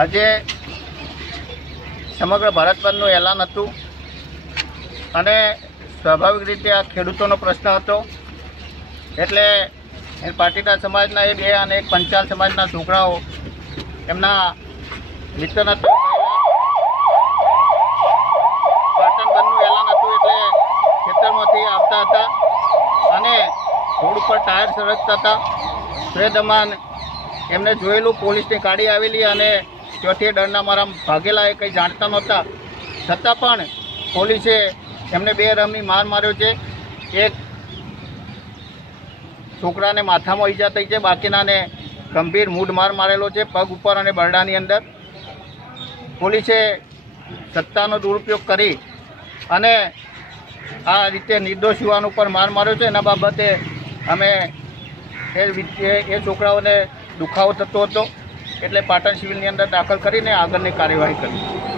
આજે સમગ્ર ભારત બંધનું એલાન હતું અને સ્વાભાવિક રીતે આ ખેડૂતોનો પ્રશ્ન હતો. એટલે એ પાટીદાર સમાજના એ બે અને એક પંચાલ સમાજના છોકરાઓ એમના મિત્રના પાટણ બંધનું એલાન હતું એટલે ખેતરમાંથી આવતા હતા અને રોડ ઉપર ટાયર સરકતા હતા. દરમિયાન એમને જોયેલું પોલીસની ગાડી આવેલી અને ત્યાંથી ડરના મારા ભાગેલા એ કંઈ જાણતા નહોતા. છતાં પણ પોલીસે એમને બે રમની માર માર્યો છે. એક છોકરાને માથામાં ઈજા થઈ છે, બાકીનાને ગંભીર મૂઢ માર મારેલો છે, પગ ઉપર અને બરડાની અંદર. પોલીસે સત્તાનો દુરુપયોગ કરી અને આ રીતે નિર્દોષ યુવાન ઉપર માર માર્યો છે. એના બાબતે અમે એ છોકરાઓને દુખાવો થતો હતો. એટલે પાટણ સિવિલની અંદર દાખલ કરીને આગળની કાર્યવાહી કરી.